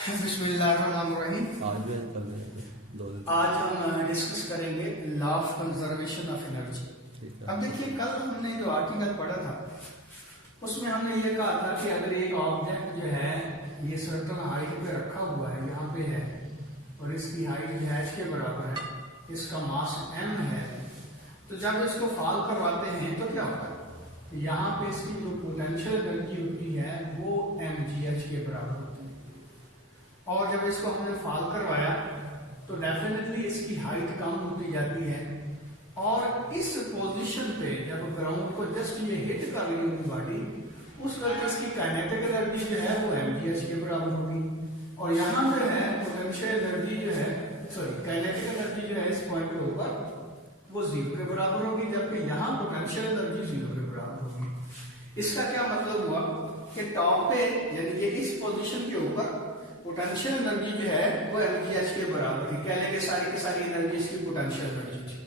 बिस्मिल्लाहिर्रहमानिर्रहीम। आज हम डिस्कस करेंगे law of conservation of energy. अब देखिए, कल हमने जो आर्टिकल पढ़ा था उसमें हमने ये कहा था कि अगर एक ऑब्जेक्ट जो है ये सर्टन हाइट पे रखा हुआ है, यहाँ पे है और इसकी हाइट h के बराबर है, इसका मास m है, तो जब इसको फॉल करवाते हैं तो क्या होता है, यहाँ पे इसकी जो पोटेंशियल एनर्जी होती है वो mgh के बराबर होती है। और जब इसको हमने फॉल करवाया तो डेफिनेटली इसकी हाइट कम होती जाती है और इस पोजीशन पे जब ग्राउंड को जस्ट ये हिट कर रही होगी बॉडी, उस वक्त इसकी काइनेटिक एनर्जी जो है वो mgh के बराबर होगी। और यहाँ पे है पोटेंशियल एनर्जी जो है, सॉरी काइनेटिक एनर्जी जो है इस पॉइंट के ऊपर वो 0 के बराबर होगी, जबकि यहाँ पोटेंशियल एनर्जी 0 के बराबर होगी। इसका क्या मतलब हुआ कि टॉप पे यानी कि इस पोजीशन के ऊपर पोटेंशियल एनर्जी जो है वो mgh के बराबर थी, कहने के सारी एनर्जी इसकी पोटेंशियल एनर्जी थी।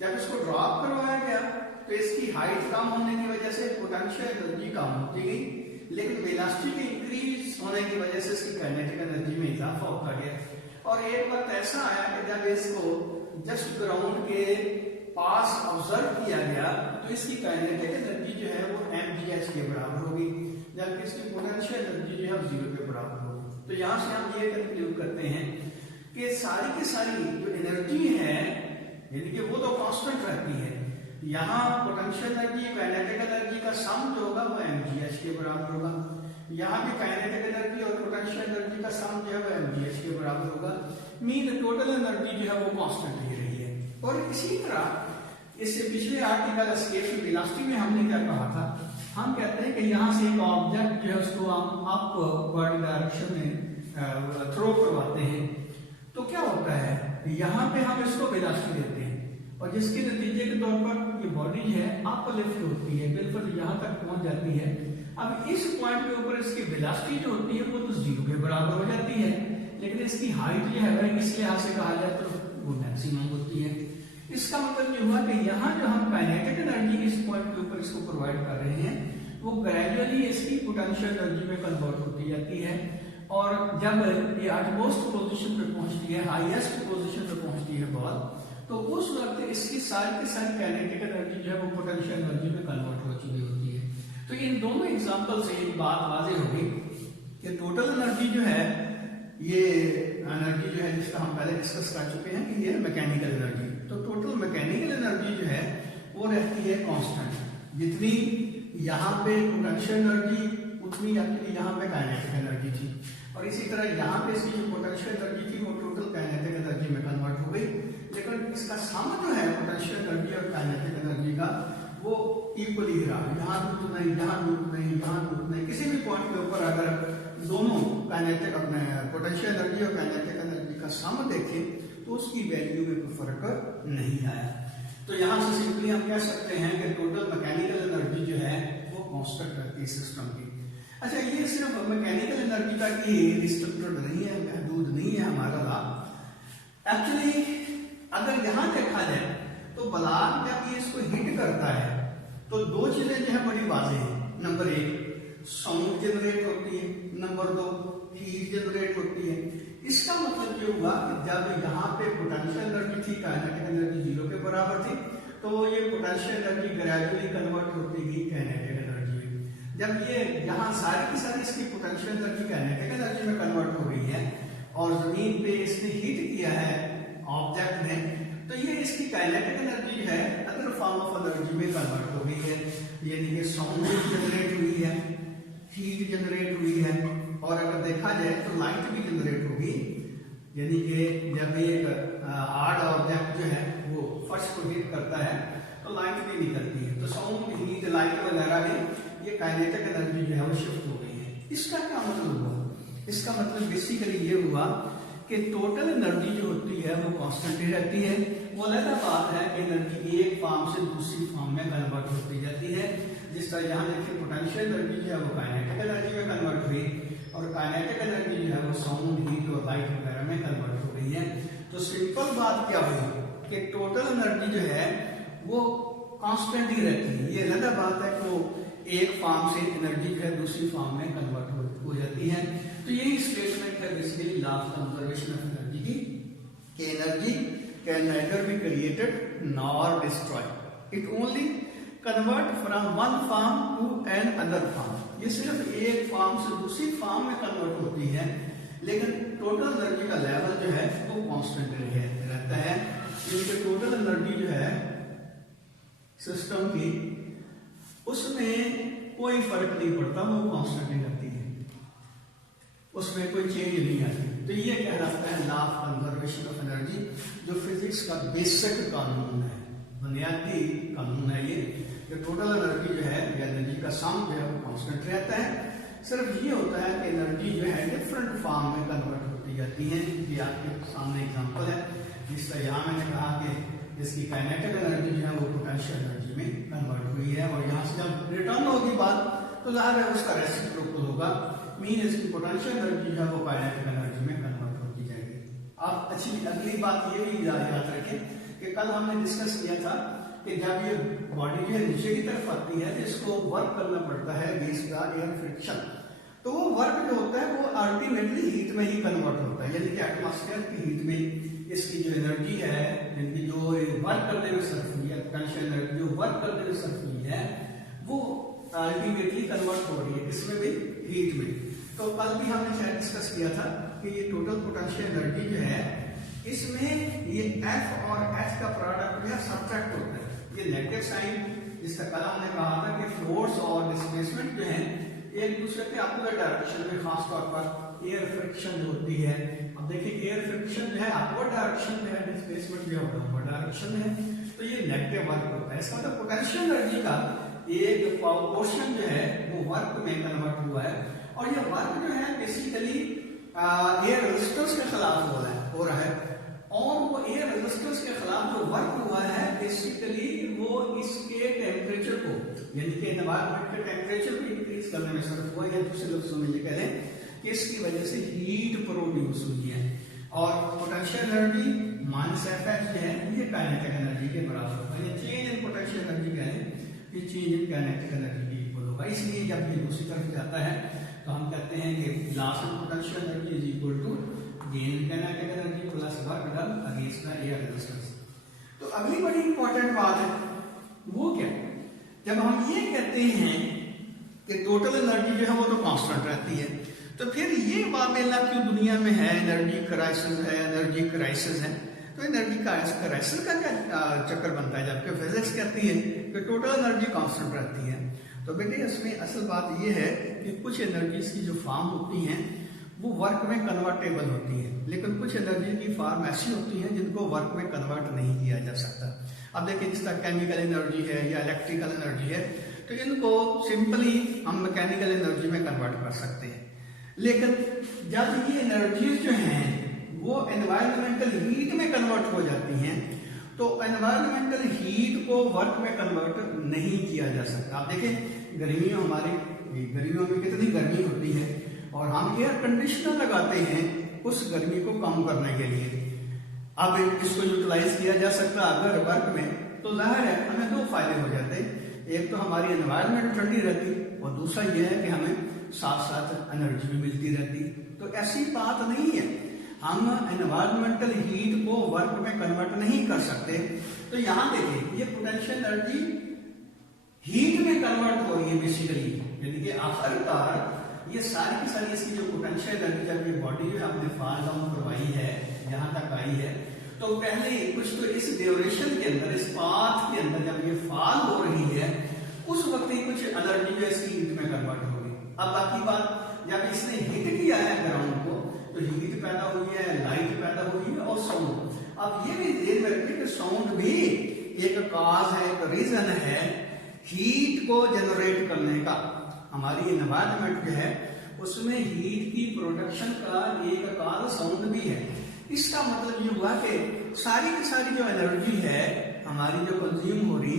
जब इसको ड्रॉप करवाया गया तो इसकी हाइट कम होने की वजह से पोटेंशियल एनर्जी कम होती गई, लेकिन वेलोसिटी इंक्रीज होने की वजह से इसकी काइनेटिक एनर्जी में इजाफा होता गया। और एक वक्त ऐसा आया कि जब इसको जस्ट ग्राउंड के पास ऑब्जर्व किया गया तो इसकी काइनेटिक एनर्जी जो है वो mgh के बराबर होगी, जबकि इसकी पोटेंशियल एनर्जी जो है 0 के बराबर होगी। तो यहाँ से हम ये कंक्लूड करते हैं कि सारी की सारी जो एनर्जी है यानी कि वो तो कांस्टेंट रहती है। यहाँ पोटेंशियल एनर्जी काइनेटिक एनर्जी का सम जो होगा वो mgh के बराबर होगा, यहाँ भी काइनेटिक एनर्जी और पोटेंशियल एनर्जी का सम जो है वो mgh के बराबर होगा। मीन टोटल एनर्जी जो है वो कांस्टेंट ही रही है। और इसी तरह इससे पिछले आर्टिकल एस्केप वेलोसिटी में हमने क्या कहा था, हम कहते हैं कि यहाँ से एक ऑब्जेक्ट जो है उसको हम अपवर्ड डायरेक्शन में थ्रो करवाते हैं तो क्या होता है, यहाँ पे हम इसको वेलोसिटी देते हैं और जिसके नतीजे के तौर पर ये बॉडी जो है अपलिफ्ट होती है, बिल्कुल यहाँ तक पहुंच जाती है। अब इस पॉइंट के ऊपर इसकी वेलोसिटी जो होती है वो तो 0 के बराबर हो जाती है, लेकिन इसकी हाइट जो है वह इस लिहाज से कहा जाए तो वो मैक्सिमम होती है। इसका मतलब ये हुआ कि यहाँ जो हम काइनेटिक एनर्जी इस पॉइंट के ऊपर इसको प्रोवाइड कर रहे हैं वो ग्रेजुअली इसकी पोटेंशियल एनर्जी में कन्वर्ट होती जाती है। और जब ये अटमोस्ट पोजीशन पे पहुंचती है, हाईएस्ट पोजीशन पे पहुंचती है बॉल, तो उस वक्त इसकी सारी की सारी काइनेटिक एनर्जी जो है वो पोटेंशियल एनर्जी में कन्वर्ट हो चुकी होती है। तो इन दोनों एग्जांपल से एक बात वाज़ेह होगी कि टोटल एनर्जी जो है ये एनर्जी जो है जिसका हम पहले डिस्कस कर चुके हैं कि ये मैकेनिकल एनर्जी, तो टोटल मैकेनिकल एनर्जी जो है वो रहती है कांस्टेंट। जितनी यहाँ पे पोटेंशियल एनर्जी उतनी एक्चुअली यहाँ पे काइनेटिक एनर्जी थी, और इसी तरह यहाँ पे इसकी जो पोटेंशियल एनर्जी थी वो टोटल काइनेटिक एनर्जी में कन्वर्ट हो गई। लेकिन इसका सम जो है पोटेंशियल एनर्जी और काइनेटिक एनर्जी का वो इक्वली रहा, यहाँ दूर नहीं, यहाँ दूर नहीं, यहाँ दूर नहीं, किसी भी पॉइंट के ऊपर अगर दोनों काइनेटिक अपने पोटेंशियल एनर्जी और काइनेटिक एनर्जी का सम देखें तो उसकी वैल्यू में कोई फर्क नहीं आया। तो यहाँ से सिंपली हम कह सकते हैं कि टोटल मैकेनिकल एनर्जी जो है वो कांस्टेंट रहती है सिस्टम की। अच्छा, ये सिर्फ मैकेनिकल एनर्जी तक ही रिस्ट्रिक्टेड नहीं है, महदूद नहीं है हमारा लाभ। एक्चुअली अगर यहाँ देखा जाए तो ब्लाक जब ये इसको हिट करता है तो दो चीजें जो है बड़ी वाज़ेह हैं। नंबर 1 साउंड जनरेट होती है, नंबर 2 हीट जनरेट होती है। इसका मतलब ये हुआ कि जब यहाँ पे पोटेंशियल एनर्जी थी, काइनेटिक एनर्जी 0 के बराबर थी, तो ये पोटेंशियल एनर्जी ग्रेजुअली कन्वर्ट होती गई काइनेटिक एनर्जी में। जब ये यहाँ सारी की सारी इसकी पोटेंशियल एनर्जी काइनेटिक एनर्जी में कन्वर्ट हो गई है और जमीन पे इसने हीट किया है ऑब्जेक्ट ने, तो ये इसकी काइनेटिक एनर्जी है अदर फॉर्म ऑफ एनर्जी में कन्वर्ट हो गई है। यानी कि साउंड जनरेट हुई है, हीट जनरेट हुई है, और अगर देखा जाए तो लाइट भी जनरेट होगी। यानी कि जब एक हार्ड ऑब्जेक्ट जो है वो फर्श को हिट करता है तो लाइट भी निकलती है। तो साउंड, हीट, लाइट वगैरह में ये काइनेटिक एनर्जी जो है वो शिफ्ट हो गई है। इसका क्या मतलब हुआ, इसका मतलब बेसिकली ये हुआ कि टोटल एनर्जी जो होती है वो कांस्टेंट ही रहती है। वो अलग बात है कि एनर्जी एक फॉर्म से दूसरी फॉर्म में कन्वर्ट होती जाती है। जिस तरह यहाँ देखिए पोटेंशियल एनर्जी जो है वो काइनेटिक एनर्जी में कन्वर्ट हुई और काइनेटिक एनर्जी जो है वो साउंड, हीट और लाइट वगैरह में कन्वर्ट हो गई है। तो सिंपल बात क्या हुई कि टोटल एनर्जी जो है वो कांस्टेंट ही रहती है। ये अलग बात है कि वो एक फॉर्म से एनर्जी जो है दूसरी फॉर्म में कन्वर्ट हो जाती है। तो यही स्टेटमेंट है basically law of conservation of energy की, कि energy can neither be created nor destroyed, it only convert from one form to another form. ये सिर्फ एक फॉर्म से दूसरी फॉर्म में कन्वर्ट होती है, लेकिन टोटल एनर्जी का लेवल जो है वो कांस्टेंट रहता है। क्योंकि टोटल एनर्जी जो है सिस्टम की, उसमें कोई फर्क नहीं पड़ता, वो कांस्टेंट ही रहती है, उसमें कोई चेंज नहीं आती। तो ये कहलाता है law of conservation of energy, जो फिजिक्स का बेसिक कानून है, बुनियादी कानून है ये। जो टोटल एनर्जी जो है, एनर्जी का सम जो है वो कांस्टेंट रहता है। सिर्फ ये होता है कि एनर्जी जो है डिफरेंट फॉर्म में कन्वर्ट होती जाती है। ये आपके सामने एग्जांपल है, जिस तरह यहाँ मैंने कहा कि इसकी काइनेटिक एनर्जी जो है वो पोटेंशियल एनर्जी में कन्वर्ट हुई है, और यहाँ से जब रिटर्न होगी बात तो जाहिर है उसका रेसिप्रोकल होगा, मीन इसकी पोटेंशियल एनर्जी जो है वो काइनेटिक एनर्जी में कन्वर्ट होती जाएगी। आप अगली बात ये भी याद रखें कि कल हमने डिस्कस किया था कि जब ये बॉडी जो है नीचे की तरफ आती है तो इसको वर्क करना पड़ता है गैस का एयर फ्रिक्शन, तो वो वर्क जो होता है वो अल्टीमेटली हीट में ही कन्वर्ट होता है, यानी कि एटमॉस्फेयर की हीट में इसकी जो एनर्जी है, यानी जो वर्क करने में सर्फ हुई है, पोटेंशियल एनर्जी जो वर्क करने में सर्फ हुई है, वो अल्टीमेटली कन्वर्ट हो रही है इसमें भी, हीट में। तो कल भी हमने शायद डिस्कस किया था कि ये टोटल पोटेंशियल एनर्जी जो है, इसमें ये F और H का प्रोडक्ट जो है सब्ट्रैक्ट होता है। ये नेगेटिव साइन, जिसका कल हमने कहा था कि फोर्स और डिस्प्लेसमेंट जो है एक दूसरे के अपोजिट डायरेक्शन में, खासतौर पर एयर फ्रिक्शन जो होती है। अब देखिए एयर फ्रिक्शन जो है अपवर्ड डायरेक्शन में है, डिस्प्लेसमेंट जो है डाउनवर्ड डायरेक्शन है, तो ये नेगेटिव वर्क होता है। इसका मतलब पोटेंशियल एनर्जी का एक पोर्शन जो है वो वर्क में कन्वर्ट हुआ है, और ये वर्क जो है बेसिकली एयर रेजिस्टेंस के खिलाफ हो रहा है, और वो एयर रेजिस्टेंस के खिलाफ जो वर्क हुआ है बेसिकली वो इसके टेम्परेचर को, यानी कि एनवायरनमेंट के टेम्परेचर को इंक्रीज करने में सर्फ हुआ, या दूसरे लफ्जों में ये कह लें कि इसकी वजह से हीट प्रोड्यूस हुई है। और potential energy minus F H जो है ये काइनेटिक एनर्जी के बराबर होगा, या चेंज इन पोटेंशियल एनर्जी कहें कि चेंज इन काइनेटिक एनर्जी के इक्वल होगा। इसलिए जब ये दूसरी तरफ जाता है तो हम कहते हैं कि loss of potential energy is equal to gain in kinetic energy plus work done against the air resistance. तो अगली बड़ी इंपॉर्टेंट बात है वो क्या, जब हम ये कहते हैं कि टोटल एनर्जी जो है वो तो कांस्टेंट रहती है, तो फिर ये मामला क्यों दुनिया में है, एनर्जी क्राइसिस है, एनर्जी क्राइसिस है, तो एनर्जी क्राइसिस का क्या चक्कर बनता है, जबकि फिजिक्स कहती है कि टोटल एनर्जी कांस्टेंट रहती है। तो बेटे इसमें असल बात ये है कि कुछ एनर्जीज की जो फॉर्म होती हैं वो वर्क में कन्वर्टेबल होती है, लेकिन कुछ एनर्जी की फॉर्म ऐसी होती है जिनको वर्क में कन्वर्ट नहीं किया जा सकता। अब देखिए जिस तरह केमिकल एनर्जी है या इलेक्ट्रिकल एनर्जी है, तो इनको सिंपली हम मैकेनिकल एनर्जी में कन्वर्ट कर सकते हैं, लेकिन जब ये एनर्जीज जो हैं वो एनवायरमेंटल हीट में कन्वर्ट हो जाती हैं, तो एनवायरमेंटल हीट को वर्क में कन्वर्ट नहीं किया जा सकता। आप देखें गर्मियों में कितनी गर्मी होती है, और हम एयर कंडीशनर लगाते हैं उस गर्मी को कम करने के लिए। अब इसको यूटिलाइज किया जा सकता अगर वर्क में, तो जाहिर है हमें दो फायदे हो जाते हैं, एक तो हमारी एनवायरनमेंट ठंडी रहती, और दूसरा यह है कि हमें साथ साथ एनर्जी भी मिलती रहती। तो ऐसी बात नहीं है, हम एनवायरमेंटल हीट को वर्क में कन्वर्ट नहीं कर सकते। तो यहाँ देखिए ये पोटेंशियल एनर्जी हीट में कन्वर्ट हो रही है बेसिकली, यानी कि आखिरकार ये सारी की सारी इसकी जो पोटेंशियल एनर्जी, जब ये बॉडी जो हमने फॉल डाउन करवाई है, यहाँ तक आई है, तो पहले कुछ तो इस ड्यूरेशन के अंदर, इस पाथ के अंदर जब ये फॉल हो रही है, उस वक्त ही कुछ एनर्जी जो इसकी हीट में कन्वर्ट होगी। अब बाकी बात, जब इसने हिट किया है ग्राउंड को, तो हीट पैदा हुई है, लाइट पैदा हुई है, और साउंड। अब ये भी ध्यान में रखें कि साउंड भी एक काज है, एक रीजन है हीट को जनरेट करने का। हमारी एनवायरनमेंट जो है उसमें हीट की प्रोडक्शन का एक काज साउंड भी है। इसका मतलब ये हुआ कि सारी की सारी जो एनर्जी है हमारी जो कंज्यूम हो रही,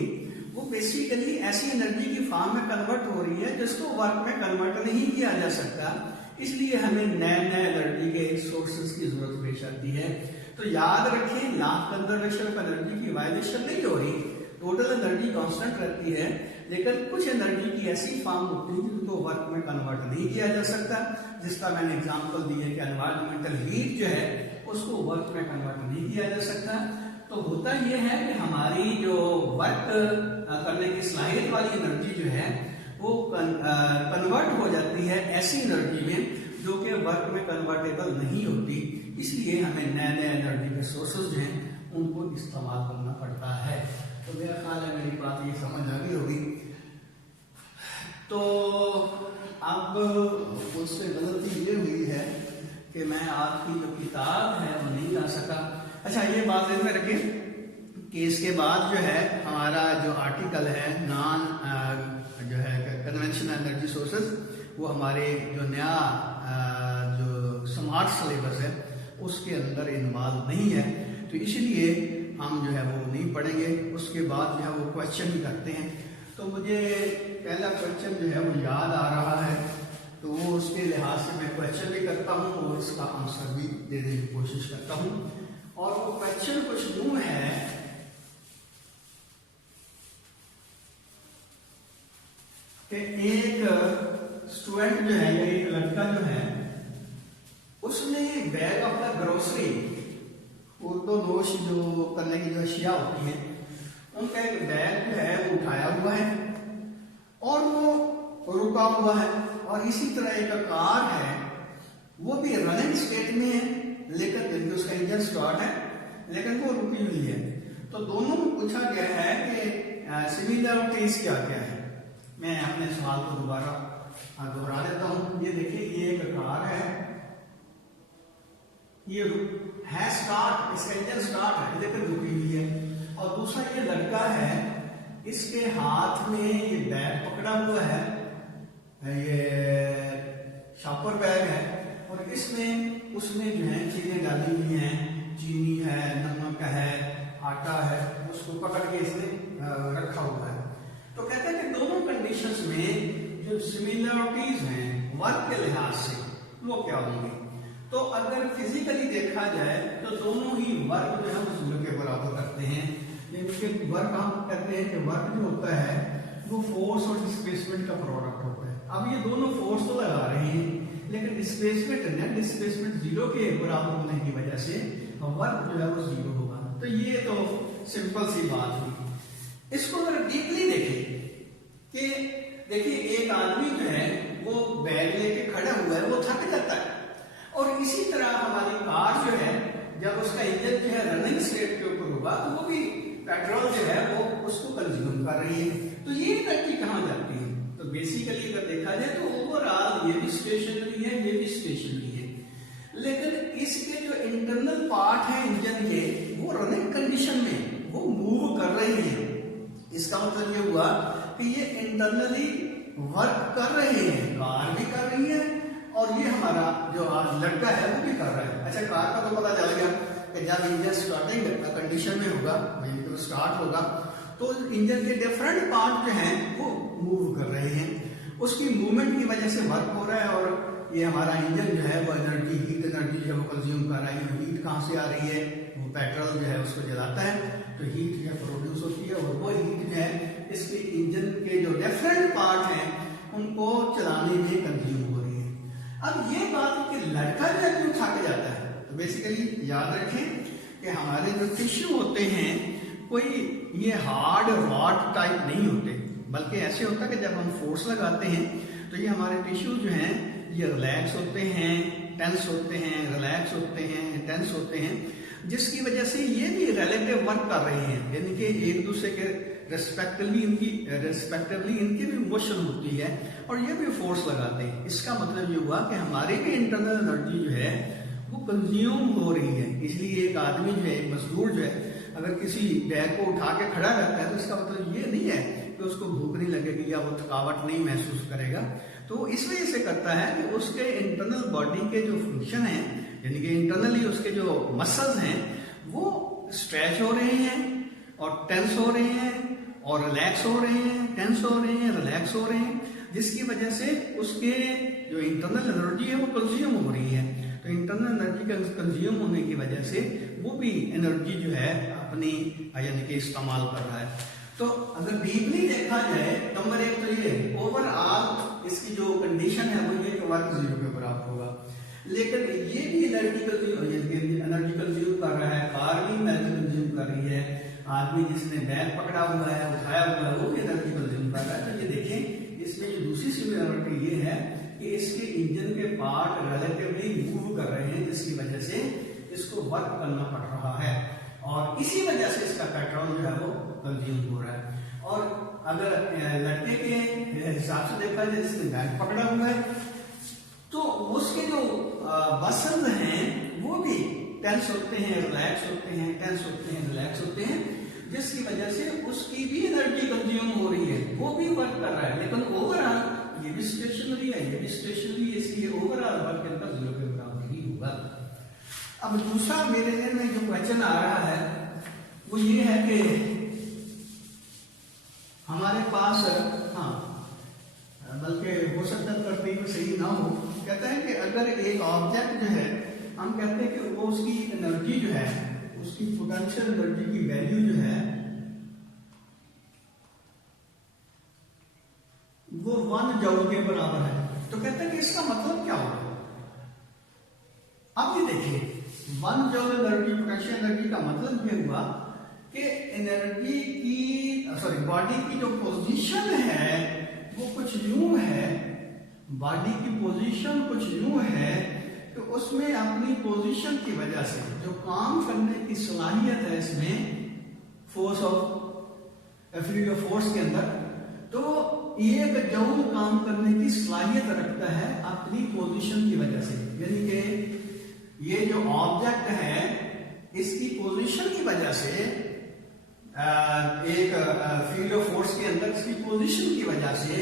वो बेसिकली ऐसी एनर्जी की फॉर्म में कन्वर्ट हो रही है जिसको वर्क में कन्वर्ट नहीं किया जा सकता। इसलिए हमें नए नए एनर्जी के सोर्सेज की जरूरत पेश आती है। तो याद रखें, law of conservation of energy की वायलेशन नहीं हो रही, टोटल एनर्जी कांस्टेंट रहती है, लेकिन कुछ एनर्जी की ऐसी फॉर्म होती है जिनको वर्क में कन्वर्ट नहीं किया जा सकता। जिसका मैंने एग्जांपल दिया कि एनवायरमेंटल हीट जो है उसको वर्क में कन्वर्ट नहीं किया जा सकता। तो होता यह है कि हमारी जो वर्क करने की सलाहियत वाली एनर्जी जो है वो कन्वर्ट हो जाती है ऐसी एनर्जी में जो कि वर्क में कन्वर्टेबल नहीं होती। इसलिए हमें नए नए एनर्जी के सोर्सेज जो हैं उनको इस्तेमाल करना पड़ता है। तो मेरा ख्याल है मेरी बात ये समझ आ गई होगी। तो अब उससे गलती ये हुई है कि मैं आपकी जो किताब है वो नहीं ला सका। अच्छा, ये बात ध्यान में रखें कि इसके बाद जो है हमारा जो आर्टिकल है नॉन जो है कन्वेंशनल एनर्जी सोर्सेज, वो हमारे जो नया जो स्मार्ट सिलेबस है उसके अंदर इन्वॉल्व नहीं है। तो इसलिए हम जो है वो नहीं पढ़ेंगे। उसके बाद जो है वो क्वेश्चन ही करते हैं। तो मुझे पहला क्वेश्चन जो है वो याद आ रहा है, तो वो उसके लिहाज से मैं क्वेश्चन भी करता हूँ और इसका आंसर भी देने की कोशिश करता हूँ। और वो क्वेश्चन कुछ यूं है कि एक स्टूडेंट जो है, एक लड़का जो है, उसने बैग ऑफ द ग्रोसरी, वो तो नोश जो करने की जो अशिया होती हैं उनका एक बैग जो है वो उठाया हुआ है और वो रुका हुआ है। और इसी तरह एक कार है, वो भी रनिंग स्टेट में है, लेकिन उसका इंजन स्टार्ट है लेकिन वो रुकी हुई है। तो दोनों को पूछा गया है कि सिमिलरिटीज क्या क्या है। मैं अपने सवाल को दोबारा दोहरा देता हूं। ये देखिए, ये एक कार है, ये है स्टार्ट, इसका इंजन स्टार्ट है लेकिन रुकी हुई है। और दूसरा ये लड़का है, इसके हाथ में ये बैग पकड़ा हुआ है, ये शॉपर बैग है और इसमें उसने जो है चीजें डाली हुई हैं, चीनी है, नमक है, आटा है, उसको पकड़ के इसने रखा हुआ है। तो कहते हैं कि दोनों कंडीशंस में जो सिमिलरिटीज हैं वर्क के लिहाज से वो क्या होंगी। तो अगर फिजिकली देखा जाए तो दोनों ही वर्क जो है वो 0 के बराबर करते हैं। यानी वर्क हम कहते हैं कि वर्क जो होता है वो फोर्स और डिस्प्लेसमेंट का प्रोडक्ट होता है। अब ये दोनों फोर्स तो लगा रहे हैं लेकिन डिस्प्लेसमेंट नेट डिस्प्लेसमेंट 0 के बराबर होने की वजह से वर्क जो है वो 0 होगा। तो ये तो सिंपल सी बात हुई। इसको अगर डीपली देखें कि देखिए, एक आदमी जो है वो बैग लेके खड़ा हुआ है, वो थक जाता है। और इसी तरह हमारी कार जो है, जब उसका इंजन जो है रनिंग स्टेट के ऊपर होगा तो वो भी पेट्रोल जो है वो उसको कंज्यूम कर रही है। तो ये एनर्जी कहाँ जाती है? तो बेसिकली अगर देखा जाए तो ओवरऑल ये भी स्टेशनरी है, ये भी स्टेशनरी है, लेकिन इसके जो इंटरनल पार्ट है इंजन के, वो रनिंग कंडीशन में वो मूव कर रही है। इसका मतलब ये हुआ कि ये इंटरनली वर्क कर रहे हैं, कार भी कर रही है और ये हमारा जो लड़का है वो भी कर रहा है। अच्छा, कार का तो पता चल गया कि जब इंजन स्टार्टिंग कंडीशन में होगा, तो स्टार्ट होगा, तो इंजन के डिफरेंट पार्ट जो हैं वो मूव कर रहे हैं। उसकी मूवमेंट की वजह से वर्क हो रहा है और ये हमारा इंजन जो है वो एनर्जी, हीट एनर्जी जो है वो कंज्यूम कर रहा है। हीट कहाँ से आ रही है? वो पेट्रोल जो है उसको जलाता है तो हीट जो है प्रोड्यूस होती है और वो हीट जो है इसके इंजन के जो डिफरेंट पार्ट हैं उनको चलाने में कंज्यूम हो रही है। अब ये बात कि लड़का जो है क्यों थक जाता है, तो बेसिकली याद रखें कि हमारे जो टिश्यू होते हैं कोई ये हार्ड रॉड टाइप नहीं होते, बल्कि ऐसे होता है कि जब हम फोर्स लगाते हैं तो ये हमारे टिश्यू जो हैं ये रिलैक्स होते हैं, टेंस होते हैं, रिलैक्स होते हैं, टेंस होते हैं, जिसकी वजह से ये भी रिलेटिव वर्क कर रहे हैं। यानी कि एक दूसरे के रेस्पेक्टिवली इनकी भी मोशन होती है और ये भी फोर्स लगाते हैं। इसका मतलब ये हुआ कि हमारी भी इंटरनल एनर्जी जो है वो कंज्यूम हो रही है। इसलिए एक आदमी जो है, एक मजदूर जो है, अगर किसी बैग को उठा के खड़ा रहता है तो इसका मतलब ये नहीं है कि उसको भूख नहीं लगेगी या वो थकावट नहीं महसूस करेगा। तो इस वजह से करता है कि उसके इंटरनल बॉडी के जो फंक्शन है, यानी कि इंटरनली उसके जो मसल्स हैं वो स्ट्रेच हो रहे हैं और टेंस हो रहे हैं और रिलैक्स हो रहे हैं, टेंस हो रहे हैं, रिलैक्स हो रहे हैं, जिसकी वजह से उसके जो इंटरनल एनर्जी है वो कंज्यूम हो रही है। तो इंटरनल एनर्जी का कंज्यूम होने की वजह से वो भी एनर्जी जो है अपनी यानी कि इस्तेमाल कर रहा है। तो अगर डीपली देखा जाए, नंबर 1 तो ये ओवरऑल इसकी जो कंडीशन है वो ये वर्क 0 के बराबर लेकिन ये भी एनर्जी कंज्यूम कर रहा है, कार भी एनर्जी कंज्यूम कर रही है, आदमी जिसने बैग पकड़ा हुआ है, उठाया हुआ है, वो भी एनर्जी कंज्यूम कर रहा है। तो ये देखें, इसमें जो दूसरी सिमिलरिटी ये है कि इसके इंजन के पार्ट रिलेटिवली मूव कर रहे हैं, जिसकी वजह से इसको वर्क करना पड़ रहा है और इसी वजह से इसका पेट्रोल जो है वो कंज्यूम हो रहा है। और अगर लड़के के हिसाब से देखा जाए, जिसने बैग पकड़ा हुआ है, तो उसके जो मसल्स हैं वो भी टेंस होते हैं, रिलैक्स होते हैं, टेंस होते हैं, रिलैक्स होते हैं, जिसकी वजह से उसकी भी एनर्जी कंज्यूम हो रही है, वो भी वर्क कर रहा है। लेकिन ओवरऑल ये भी स्टेशनरी है, ये भी स्टेशनरी है, इसलिए ओवरऑल वर्क इनका 0 के बराबर ही होगा। अब दूसरा मेरे ध्यान में जो क्वेश्चन आ रहा है वो ये है कि हमारे पास, हाँ बल्कि हो सकता है करते ही सही ना हो, कहता है कि अगर एक ऑब्जेक्ट जो है, हम कहते हैं कि वो उसकी एनर्जी जो है, उसकी पोटेंशियल एनर्जी की वैल्यू जो है वो 1 जूल के बराबर है। तो कहते हैं कि इसका मतलब क्या होगा। अब ये देखिए, 1 जूल एनर्जी, पोटेंशियल एनर्जी का मतलब ये हुआ कि एनर्जी की बॉडी की जो पोजीशन है वो कुछ यूं है, बॉडी की पोजीशन कुछ यूं है, तो उसमें अपनी पोजीशन की वजह से जो काम करने की सलाहियत है इसमें force of field of force के अंदर, तो 1 जूल काम करने की सलाहियत रखता है अपनी पोजीशन की वजह से। यानी कि ये जो ऑब्जेक्ट है इसकी पोजीशन की वजह से, एक फील्ड ऑफ फोर्स के अंदर इसकी पोजीशन की वजह से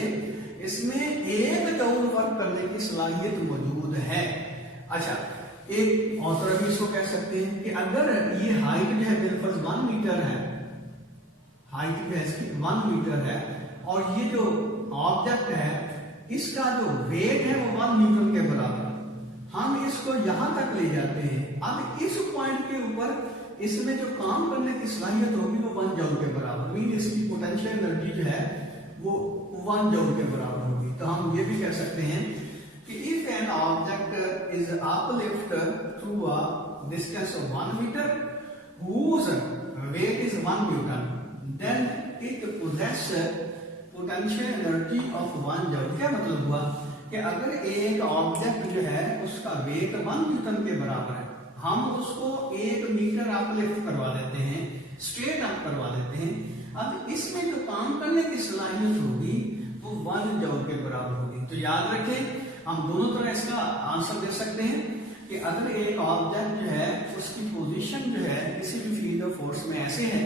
इसमें 1 जूल वर्क करने की सलाहियत मौजूद है। अच्छा, एक और तरह भी इसको कह सकते हैं कि अगर ये हाइट जो है बिल्कुल 1 मीटर है, हाइट जो है इसकी 1 मीटर है, और ये जो ऑब्जेक्ट है इसका जो वेट है वो 1 न्यूटन के बराबर, हम इसको यहां तक ले जाते हैं। अब इस पॉइंट के ऊपर इसमें जो काम करने की सलाहियत होगी वो 1 जूल के बराबर, मीन इसकी पोटेंशियल एनर्जी जो है वो 1 जूल के बराबर होगी। तो हम ये भी कह सकते हैं कि if an object is uplifted through a distance of 1 metre whose weight is 1 newton, then it possesses potential energy of 1 joule. क्या मतलब हुआ कि अगर एक ऑब्जेक्ट जो है उसका वेट 1 न्यूटन के बराबर है, हम उसको 1 मीटर अपलिफ्ट करवा देते हैं, स्ट्रेट अप करवा देते हैं, अब इसमें जो काम करने की सलाहियत होगी वो 1 जूल के बराबर होगी। तो याद रखें, हम दोनों तरह इसका आंसर दे सकते हैं कि अगर एक ऑब्जेक्ट जो है उसकी पोजीशन जो है किसी भी फील्ड ऑफ फोर्स में ऐसे है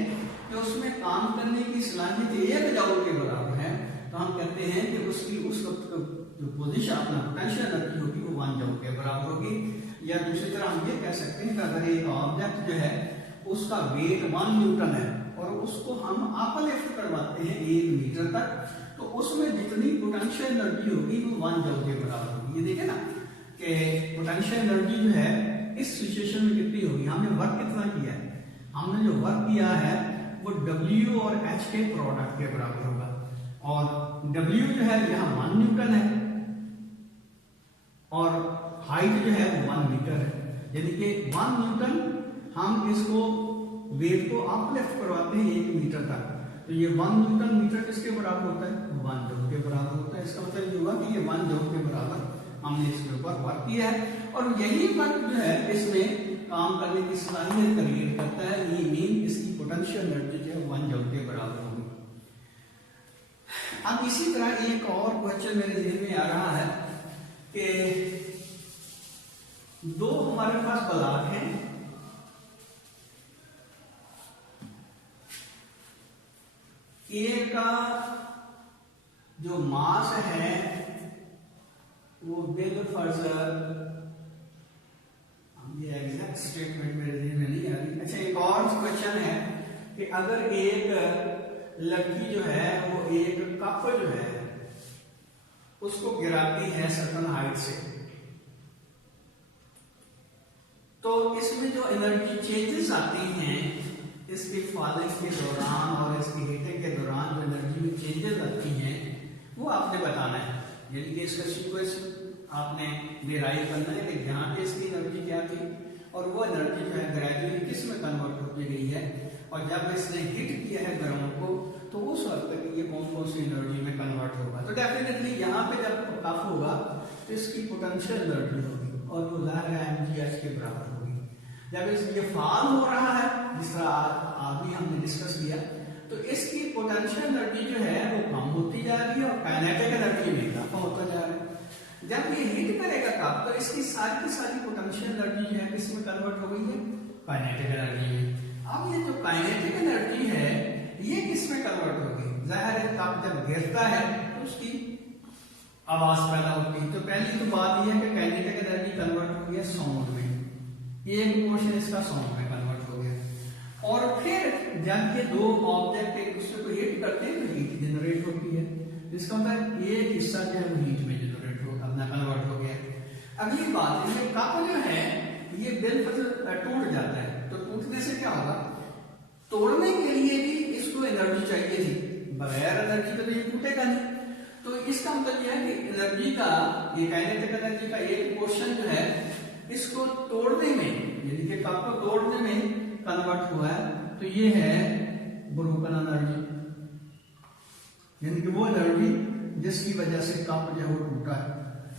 कि उसमें काम करने की सलाहियत 1 जूल के बराबर है, तो हम कहते हैं कि उसकी उस जो पोजीशन अपना पोटेंशियल एनर्जी होगी वो 1 जूल के बराबर होगी। या दूसरी तरह हम ये कह सकते हैं कि अगर एक ऑब्जेक्ट जो है उसका वेट 1 न्यूटन है और उसको हम अपलिफ्ट करवाते हैं 1 मीटर तक, तो उसमें जितनी पोटेंशियल एनर्जी होगी वो 1 जूल के बराबर होगी। ये देखे ना कि पोटेंशियल एनर्जी जो है इस सिचुएशन में कितनी होगी, हमने वर्क कितना किया है, हमने जो वर्क किया है वो W और H के प्रोडक्ट के बराबर होगा, और W जो है यहाँ 1 न्यूटन है और हाइट जो है वो 1 मीटर है, यानी कि 1 न्यूटन हम इसको वेट को अपलिफ्ट करवाते हैं 1 मीटर तक, तो ये 1 न्यूटन मीटर किसके बराबर होता है, 1 जूल के बराबर होता है। इसका मतलब ये हुआ कि ये 1 जूल के बराबर हमने इसके ऊपर वर्क किया है, और यही वर्क जो है इसमें काम करने की सलाहियत क्रिएट करता है। ये मीन इसकी पोटेंशियल एनर्जी जो है 1 जूल के बराबर होगी। अब इसी तरह एक और क्वेश्चन मेरे ज़हन में आ रहा है कि 2 हमारे पास ब्लॉक हैं, एक का जो मास है वो बिलफर्ज, ये एग्जैक्ट स्टेटमेंट मेरे ध्यान में नहीं आ रही। अच्छा, एक और क्वेश्चन है कि अगर एक लड़की जो है वो एक कप जो है उसको गिराती है सर्टन हाइट से, तो इसमें जो एनर्जी चेंजेस आती हैं इसके फॉलिंग के दौरान और इसकी हीटिंग के दौरान जो एनर्जी में चेंजेस आती हैं वो आपने बताना है। यानी कि इसका सीक्वेंस आपने डिराइव करना है कि यहाँ पे इसकी एनर्जी क्या थी और वो एनर्जी जो है ग्रेजुअली किस में कन्वर्ट होती गई है, और जब इसने हिट किया है ग्राउंड को तो उस वक्त तक ये कौन कौन सी एनर्जी में कन्वर्ट होगा। तो डेफिनेटली यहाँ पे जब कफ होगा तो इसकी पोटेंशियल एनर्जी होगी और वो ज़ाहिर है mgh के बराबर होगी। जब इस ये फॉल हो रहा है जिस तरह अभी हमने डिस्कस किया, तो इसकी पोटेंशियल एनर्जी जो है वो कम होती जा रही है और काइनेटिक एनर्जी में इजाफा होता जा रहा है। जब ये हिट करेगा कप तो इसकी सारी की सारी पोटेंशियल एनर्जी जो है किसमें कन्वर्ट हो गई है, काइनेटिक एनर्जी में। अब ये जो काइनेटिक एनर्जी है ये किसमें कन्वर्ट होगी, जाहिर है कप जब गिरता है तो उसकी आवाज पैदा होती है। तो पहली तो बात यह है कि काइनेटिक एनर्जी कन्वर्ट हो गया साउंड में, ये एक पोर्शन इसका साउंड में कन्वर्ट हो गया। और फिर जब ये दो ऑब्जेक्ट एक दूसरे को हिट करते हैं तो हीट जनरेट होती है, जिसका मतलब एक हिस्सा जो है वो हीट में जनरेट हो अपना कन्वर्ट हो गया। अगली बात है कप जो है ये बिल्कुल टूट जाता है, तो टूटने से क्या होगा, तोड़ने के लिए भी इसको एनर्जी चाहिए थी, बगैर एनर्जी के तो ये टूटेगा नहीं। तो इसका मतलब यह है कि एनर्जी का, ये काइनेटिक एनर्जी का एक पोर्शन जो है इसको तोड़ने में, यानी कि कप को तोड़ने में कन्वर्ट हुआ है, तो ये है ब्रोकन एनर्जी, यानी कि वो एनर्जी जिसकी वजह से कप जो है वो टूटा है।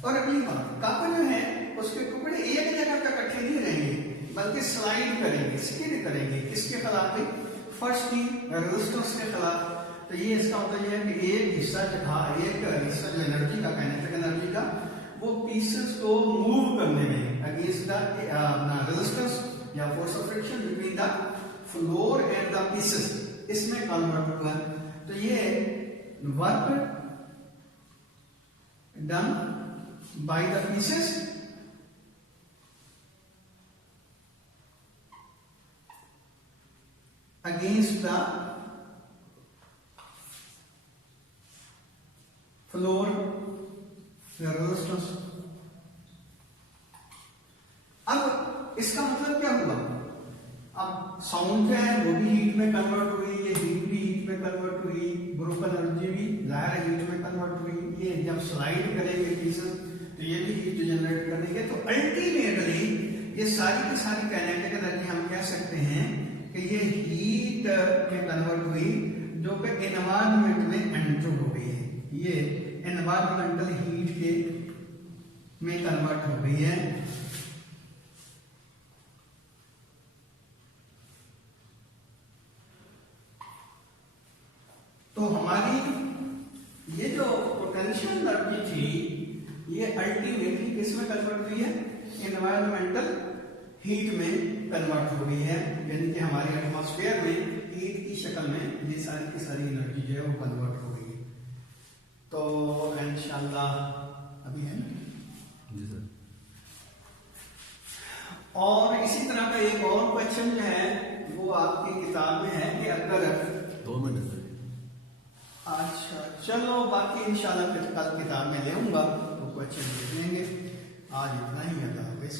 और अगली बात, कप जो है उसके टुकड़े एक जगह तक इकट्ठे नहीं रहेंगे बल्कि स्लाइड करेंगे, स्किड करेंगे, किसके खिलाफ है, फर्श की रेजिस्टेंस के खिलाफ। तो ये इसका मतलब यह है कि एक हिस्सा जो था, एक हिस्सा जो एनर्जी का, काइनेटिक एनर्जी का, वो पीसेस को मूव करने में अगेंस्ट द रेजिस्टेंस या force of friction between the floor and the pieces, इसमें कन्वर्ट हुआ। तो ये work done by the pieces against the floor resistance। अब इसका मतलब क्या हुआ, अब साउंड जो है वो भी हीट में कन्वर्ट हुई, ये हीट भी हीट में कन्वर्ट हुई, ब्रोकन एनर्जी भी जाहिर हीट में कन्वर्ट हुई। ये जब स्लाइड करेंगे पीसेस तो ये भी हीट जनरेट करेंगे। तो अल्टीमेटली ये सारी की सारी काइनेटिक एनर्जी हम कह सकते हैं कि ये हीट में कन्वर्ट हुई जो कि एनवायरनमेंट में एंटर हो गई है, ये एनवायरमेंटल हीट के में कन्वर्ट हो गई है। तो हमारी ये जो पोटेंशियल एनर्जी थी ये अल्टीमेटली किसमें कन्वर्ट हुई है, एनवायरमेंटल हीट में कन्वर्ट हो गई है, यानी कि हमारे एटमॉस्फेयर में हीट की शक्ल में ये सारी की सारी एनर्जी जो है वो कन्वर्ट हो गई है। तो इंशाल्लाह अभी है ना जी सर। और इसी तरह का एक और क्वेश्चन जो है वो आपकी किताब में है कि अगर 2 मिनट। अच्छा चलो, बाकी इंशाल्लाह कल किताब में ले आऊंगा तो क्वेश्चन देख लेंगे। आज इतना ही, अल्लाह हाफिज़।